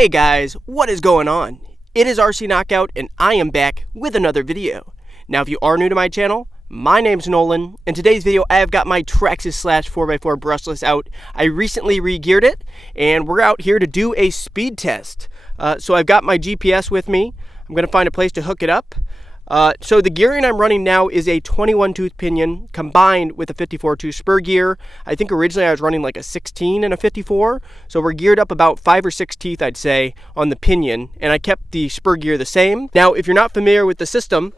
Hey guys, what is going on? It is RC Knockout and I am back with another video. Now if you are new to my channel, my name's Nolan. In today's video I have got my Traxxas slash 4x4 brushless out. I recently re-geared it and we're out here to do a speed test. So I've got my GPS with me. I'm going to find a place to hook it up. So the gearing I'm running now is a 21 tooth pinion combined with a 54 tooth spur gear. I think originally I was running like a 16 and a 54. So we're geared up about 5 or 6 teeth, I'd say, on the pinion. And I kept the spur gear the same. Now, if you're not familiar with the system,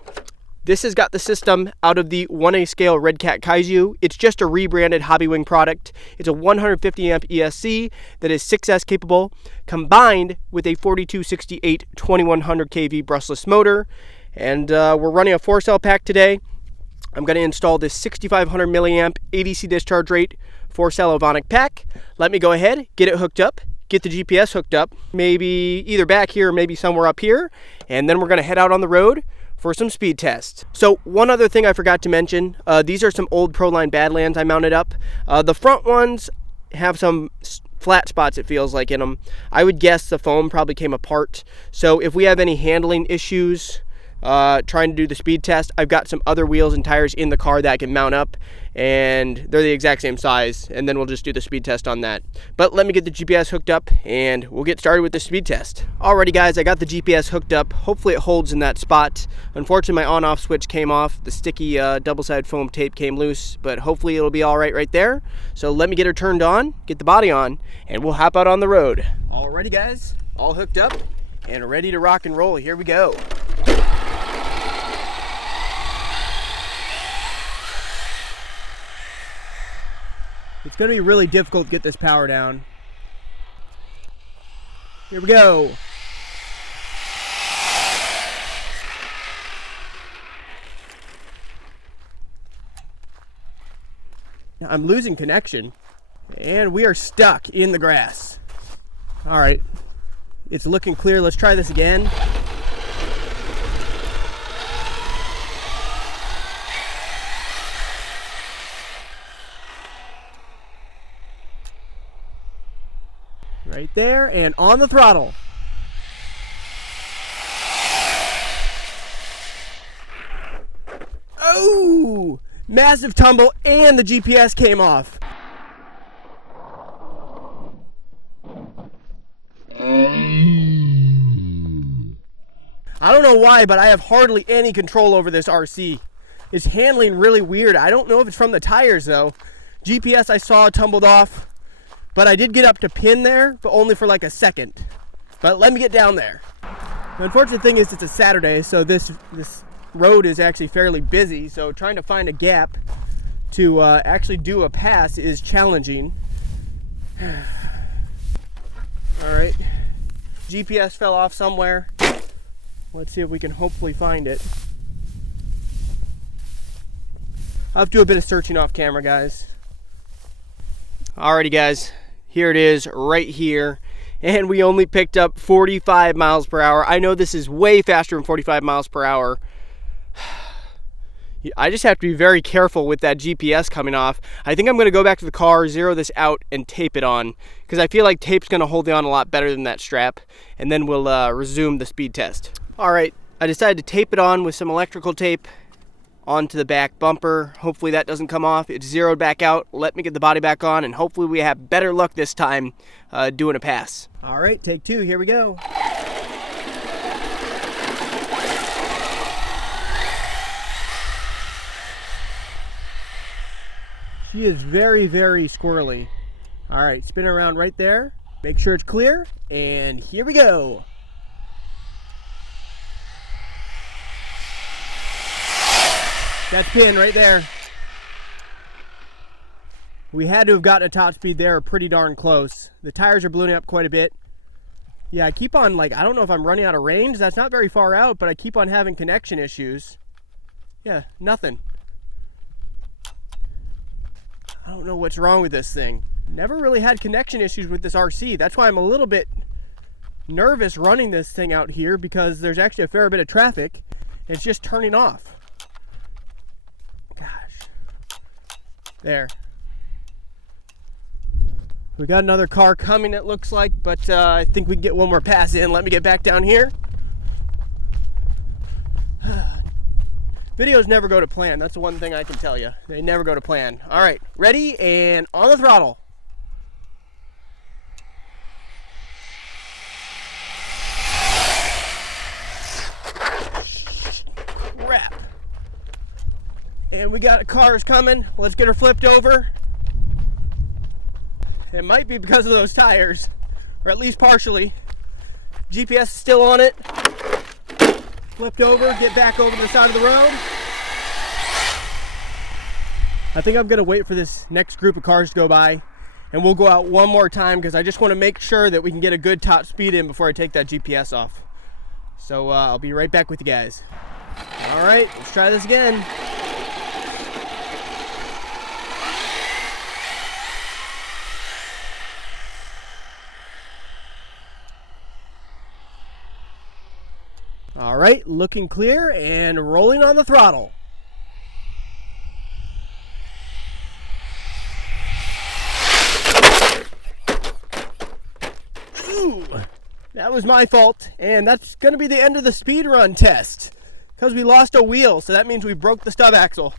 this has got the system out of the 1A scale Red Cat Kaiju. It's just a rebranded Hobbywing product. It's a 150 amp ESC that is 6S capable, combined with a 4268 2100 kV brushless motor. And we're running a 4-cell pack today. I'm going to install this 6500 milliamp ADC discharge rate 4-cell Ovonic pack. Let me go ahead, get it hooked up, get the GPS hooked up, maybe either back here or maybe somewhere up here, and then we're going to head out on the road for some speed tests. So one other thing I forgot to mention, these are some old Proline Badlands I mounted up. The front ones have some flat spots, it feels like, in them. I would guess the foam probably came apart. So if we have any handling issues trying to do the speed test, I've got some other wheels and tires in the car that I can mount up, and they're the exact same size, and then we'll just do the speed test on that. But let me get the GPS hooked up and we'll get started with the speed test. Alrighty guys, I got the GPS hooked up. Hopefully it holds in that spot. Unfortunately my on-off switch came off. The sticky double-sided foam tape came loose, but hopefully it'll be all right there. So let me get her turned on, get the body on, and we'll hop out on the road. Alrighty guys, all hooked up and ready to rock and roll. Here we go. It's going to be really difficult to get this power down. Here we go. I'm losing connection, and we are stuck in the grass. All right, it's looking clear. Let's try this again. Right there, and on the throttle. Oh, massive tumble, and the GPS came off. I don't know why, but I have hardly any control over this RC. It's handling really weird. I don't know if it's from the tires though. GPS I saw tumbled off. But I did get up to pin there, but only for like a second. But let me get down there. The unfortunate thing is it's a Saturday, so this road is actually fairly busy. So trying to find a gap to actually do a pass is challenging. All right, GPS fell off somewhere. Let's see if we can hopefully find it. I'll have to do a bit of searching off camera, guys. Alrighty guys, here it is right here, and we only picked up 45 miles per hour. I know this is way faster than 45 miles per hour. I just have to be very careful with that GPS coming off. I think I'm going to go back to the car, zero this out, and tape it on, because I feel like tape's going to hold it on a lot better than that strap, and then we'll resume the speed test. Alright, I decided to tape it on with some electrical tape onto the back bumper. Hopefully that doesn't come off. It's zeroed back out. Let me get the body back on, and hopefully we have better luck this time doing a pass. All right, take 2. Here we go. She is very, very squirrely. All right, spin her around right there. Make sure it's clear, and here we go. That's pin right there. We had to have gotten a top speed there, pretty darn close. The tires are ballooning up quite a bit. Yeah, I keep on, like, I don't know if I'm running out of range. That's not very far out, but I keep on having connection issues. Yeah, nothing. I don't know what's wrong with this thing. Never really had connection issues with this RC. That's why I'm a little bit nervous running this thing out here, because there's actually a fair bit of traffic. It's just turning off. There. We got another car coming, it looks like, but I think we can get one more pass in. Let me get back down here. Videos never go to plan. That's the one thing I can tell you. They never go to plan. All right, ready and on the throttle. Crap. And we got cars coming. Let's get her flipped over. It might be because of those tires, or at least partially. GPS is still on it. Flipped over, get back over to the side of the road. I think I'm gonna wait for this next group of cars to go by, and we'll go out one more time because I just want to make sure that we can get a good top speed in before I take that GPS off. So I'll be right back with you guys. All right, let's try this again. All right, looking clear and rolling on the throttle. Ooh, that was my fault, and that's going to be the end of the speed run test because we lost a wheel, so that means we broke the stub axle.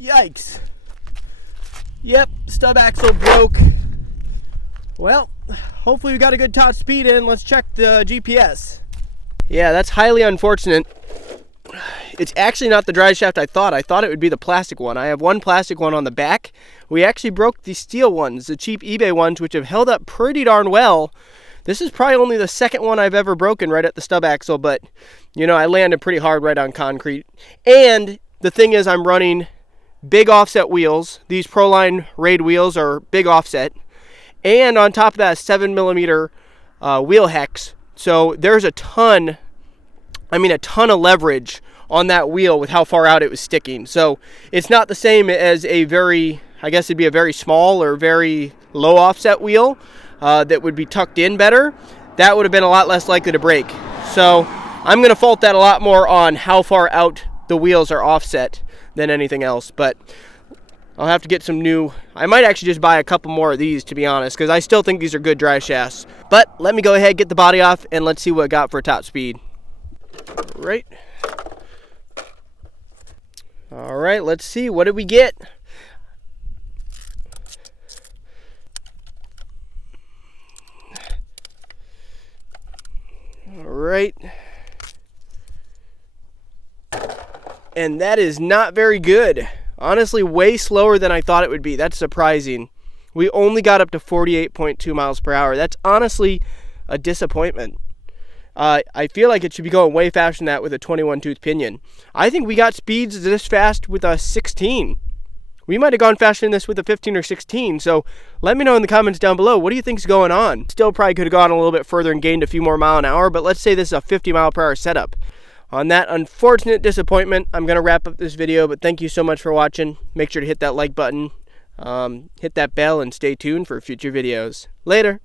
Yikes. Yep, stub axle broke. Well, hopefully we got a good top speed in. Let's check the GPS. Yeah, that's highly unfortunate. It's actually not the drive shaft I thought. I thought it would be the plastic one. I have one plastic one on the back. We actually broke the steel ones, the cheap eBay ones, which have held up pretty darn well. This is probably only the second one I've ever broken right at the stub axle, but, you know, I landed pretty hard right on concrete. And the thing is, I'm running big offset wheels. These Proline Raid wheels are big offset. And on top of that, 7mm wheel hex. So there's a ton of leverage on that wheel with how far out it was sticking. So it's not the same as a very, I guess it'd be a very small or very low offset wheel that would be tucked in better. That would have been a lot less likely to break. So I'm going to fault that a lot more on how far out the wheels are offset than anything else. But I'll have to get some new, I might actually just buy a couple more of these, to be honest, because I still think these are good drive shafts. But let me go ahead, get the body off, and let's see what I got for top speed. Right. All right, let's see. What did we get? All right. And that is not very good. Honestly, way slower than I thought it would be. That's surprising. We only got up to 48.2 miles per hour. That's honestly a disappointment. I feel like it should be going way faster than that with a 21-tooth pinion. I think we got speeds this fast with a 16. We might have gone faster than this with a 15 or 16. So let me know in the comments down below. What do you think is going on? Still probably could have gone a little bit further and gained a few more miles an hour, but let's say this is a 50 mile per hour setup. On that unfortunate disappointment, I'm going to wrap up this video, but thank you so much for watching. Make sure to hit that like button, hit that bell, and stay tuned for future videos. Later.